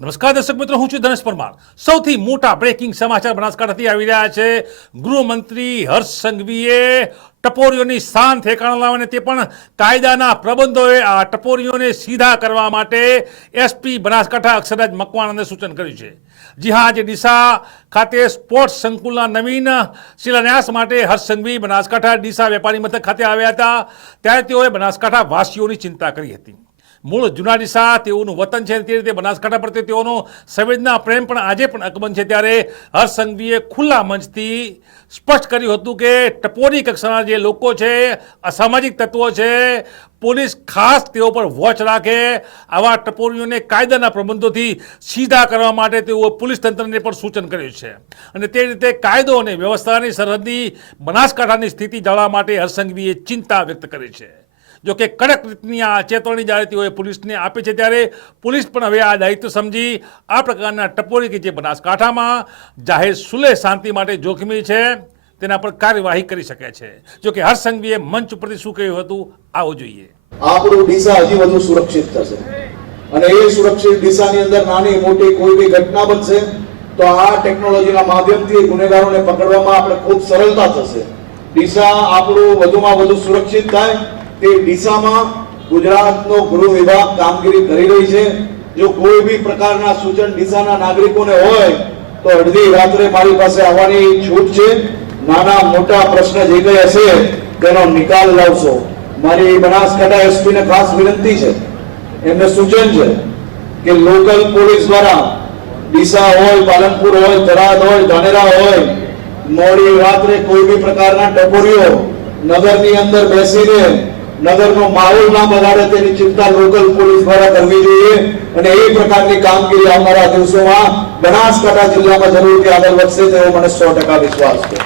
નમસ્કાર દર્શક મિત્રો, હું છું ધનેશ પરમાર. સૌથી મોટા બ્રેકિંગ સમાચાર બનાસકાંઠાથી આવી રહ્યા છે. ગૃહમંત્રી હર્ષ સંઘવીએ ટપોરીઓની શાન ઠેકાણા લાવવાને તે પણ કાયદાના પ્રબંધોએ આ ટપોરીઓને સીધા કરવા માટે એસપી બનાસકાંઠા અક્ષરરાજ મકવાણાને સૂચન કર્યું છે. જી હા, આજે ડીસા ખાતે સ્પોર્ટ્સ સંકુલના નવીન શિલાન્યાસ માટે હર્ષ સંઘવી બનાસકાંઠા ડીસા વેપારી મથક ખાતે આવ્યા હતા. ત્યારે તેઓએ બનાસકાંઠા વાસીઓની ચિંતા કરી હતી. મૂળ જૂના ડીસા તેઓનું વતન છે, તે રીતે બનાસકાંઠા પ્રત્યે તેઓનો સંવેદના, પ્રેમ પણ આજે પણ અકબંધ છે. ત્યારે હર્ષ સંઘવીએ ખુલ્લા મંચથી સ્પષ્ટ કર્યું હતું કે ટપોરી કક્ષાના જે લોકો છે, અસામાજિક તત્વો છે, પોલીસ ખાસ તેઓ પર વોચ રાખે. આવા ટપોરીઓને કાયદાના પ્રબંધોથી સીધા કરવા માટે તેઓ પોલીસ તંત્રને પણ સૂચન કર્યું છે. અને તે રીતે કાયદો અને વ્યવસ્થાની સરહદની બનાસકાંઠાની સ્થિતિ જાળવવા માટે હર્ષ ચિંતા વ્યક્ત કરી છે. જો કે કડક રીતની આ ચેતવણી જ્યારે તેઓએ પોલીસને આપી છે ત્યારે પોલીસ પણ હવે આ દાયિત્વ સમજી આ પ્રકારના ટપોરી કે જે બનાસકાંઠામાં જાહેર સુલે શાંતિ માટે જોખમી છે તેના પર કાર્યવાહી કરી શકે છે. જો કે હર્ષ મંચ ઉપરથી શું કહ્યું હતું, આવો જોઈએ. આપણું ડીસા હજી વધુ સુરક્ષિત થશે. અને એ સુરક્ષિત દિશાની અંદર નાની મોટી કોઈ બી ઘટના બનશે, તો આ ટેકનોલોજીના માધ્યમથી ગુનેગારોને પકડવામાં આપણે ખૂબ સરળતા થશે. ડીસા આપણું વધુમાં વધુ સુરક્ષિત થાય તે દિશામાં ગુજરાતનો ગૃહ વિભાગ કામગીરી કરી રહી છે. જો કોઈ બી પ્રકારના સૂચન દિશાના નાગરિકોને હોય, તો અડધી રાત્રે મારી પાસે આવવાની છૂટ છે. નાના મોટા પ્રશ્ન જે કઈ હશે, તેનો નિકાલ લાવશો. મારી બનાસકાંઠા એસપી ને ખાસ વિનંતી છે. એમને સૂચન છે કે લોકલ પોલીસ દ્વારા ડીસા હોય, પાલનપુર હોય, થરાદ હોય, ધાનેરા હોય, મોડી રાત્રે કોઈ બી પ્રકારના ટપોરીઓ નગરની અંદર બેસીને નગરનો માહોલ ના બગાડે તેની ચિંતા લોકલ પોલીસ દ્વારા કરવી જોઈએ. અને એ પ્રકારની કામગીરી અમારા દિવસોમાં બનાસકાંઠા જિલ્લામાં જરૂરથી આગળ વધશે તેવો મને સો ટકા વિશ્વાસ છે.